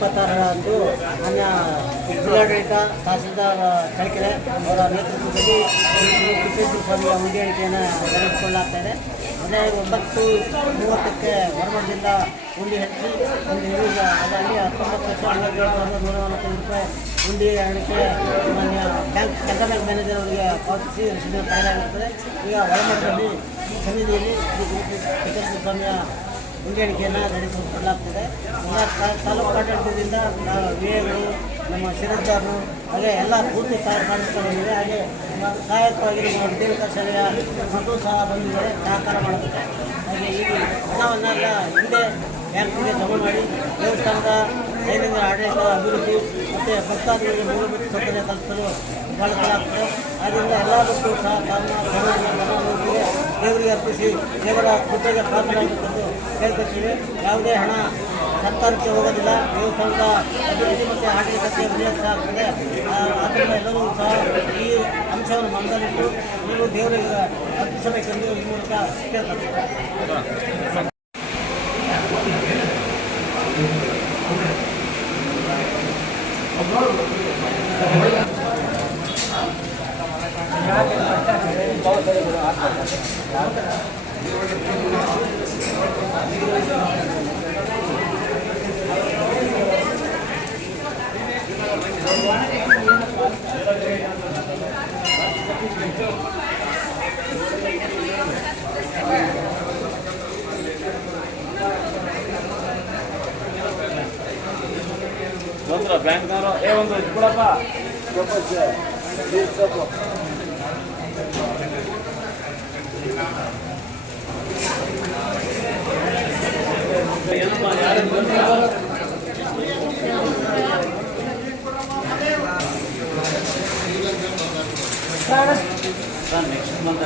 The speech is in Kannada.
26ರಂದು ಮಾನ್ಯ ಜಿಲ್ಲಾಡಳಿತ ತಹಸೀಲ್ದಾರ್ ಚಳ್ಳಕೆರೆ ಅವರ ನೇತೃತ್ವದಲ್ಲಿ ತಿಪ್ಪೇಶ್ವರ ಸ್ವಾಮಿಯ ಉಂಡಿ ಎಣಿಕೆಯನ್ನು ನಡೆಸಿಕೊಳ್ಳಲಾಗ್ತಾ ಇದೆ. 9:30ಕ್ಕೆ ಹೊರಮಠದಿಂದ ಉಂಡಿ ಹಚ್ಚಿ ಈಗ ಅದರಲ್ಲಿ 19,57,140 ರೂಪಾಯಿ ಉಂಡಿ ಎಣಿಕೆ ಮಾನ್ಯ ಕೆನರಾ ಬ್ಯಾಂಕ್ ಮ್ಯಾನೇಜರ್ ಅವರಿಗೆ ಪಾವತಿಸಿ ರಸೀದಿಯನ್ನು ತಯಾರಾಗಿರುತ್ತದೆ. ಈಗ ಹೊರಮಠದಲ್ಲಿ ಸನ್ನಿಧಿಯಲ್ಲಿ ತಿಪ್ಪೇಶ್ವರ ಸ್ವಾಮಿಯ ಉಂಡಿ ಎಣಿಕೆಯನ್ನು ನಡೆಸಿಕೊಳ್ಳಲಾಗ್ತದೆ. ತಾಲೂಕು ಆಡಳಿತದಿಂದ ವಿಎಗಳು, ನಮ್ಮ ಶಿರಸ್ದಾರರು ಹಾಗೆ ಎಲ್ಲ ಪೂರ್ತಿ ಕಾಣಿಸ್ಕೊಂಡಿದ್ದಾರೆ. ಹಾಗೆ ಸಹಾಯಕವಾಗಿ ನಮ್ಮ ವಿದ್ಯಾರ್ಥಿ ಸೇವೆಯ ಮಕ್ಕಳು ಸಹ ಬಂದಿದ್ದಾರೆ, ಸಹಕಾರ ಮಾಡುತ್ತದೆ. ಹಾಗೆ ಈ ಹಣವನ್ನೆಲ್ಲ ಹಿಂದೆ ಬ್ಯಾಂಕಿಗೆ ಜಮಾ ಮಾಡಿ ದೇವಸ್ಥಾನದ ದೈನಂದಿನ ಆಡಳಿತ ಅಭಿವೃದ್ಧಿ ಮತ್ತು ಭಕ್ತಾದಿಗಳಿಗೆ ಮೂಲಭೂತ ಸೌಕರ್ಯ ಕಲ್ಪಿಸಲು ಬಳಸಲಾಗ್ತದೆ. ಆದ್ದರಿಂದ ಎಲ್ಲರಿಗೂ ಸಹ ತಮ್ಮ ದೇವರಿಗೆ ಅರ್ಪಿಸಿ ದೇವರ ಕೃಪೆಗೆ ಪಾತ್ರರಾಗಬೇಕೆಂದು ಕೇಳ್ಕೊಳ್ತೀವಿ. ಯಾವುದೇ ಹಣ ಸರ್ಕಾರಕ್ಕೆ ಹೋಗೋದಿಲ್ಲ, ದೇವಸ್ಥಾನದ ಅಭಿವೃದ್ಧಿ ಮತ್ತು ಆಡಳಿತಕ್ಕೆ ವಿನ್ಯಾಸ ಆಗ್ತದೆ. ಆದ್ದರಿಂದ ಎಲ್ಲರೂ ಸಹ ಈ ಅಂಶವನ್ನು ಮನದಲ್ಲಿಟ್ಟು ನೀವು ದೇವರಿಗೆ ಅರ್ಪಿಸಬೇಕೆಂದು ಈ ಮೂಲಕ ಕೇಳ್ಕೊಳ್ತೀವಿ. ಬ್ಯಾಂಕ್ನವರು ಒಂದು ಕೊಡಪ್ಪ ಏನಮ್ಮ ನೆಕ್ಸ್ಟ್ ಮಂತ್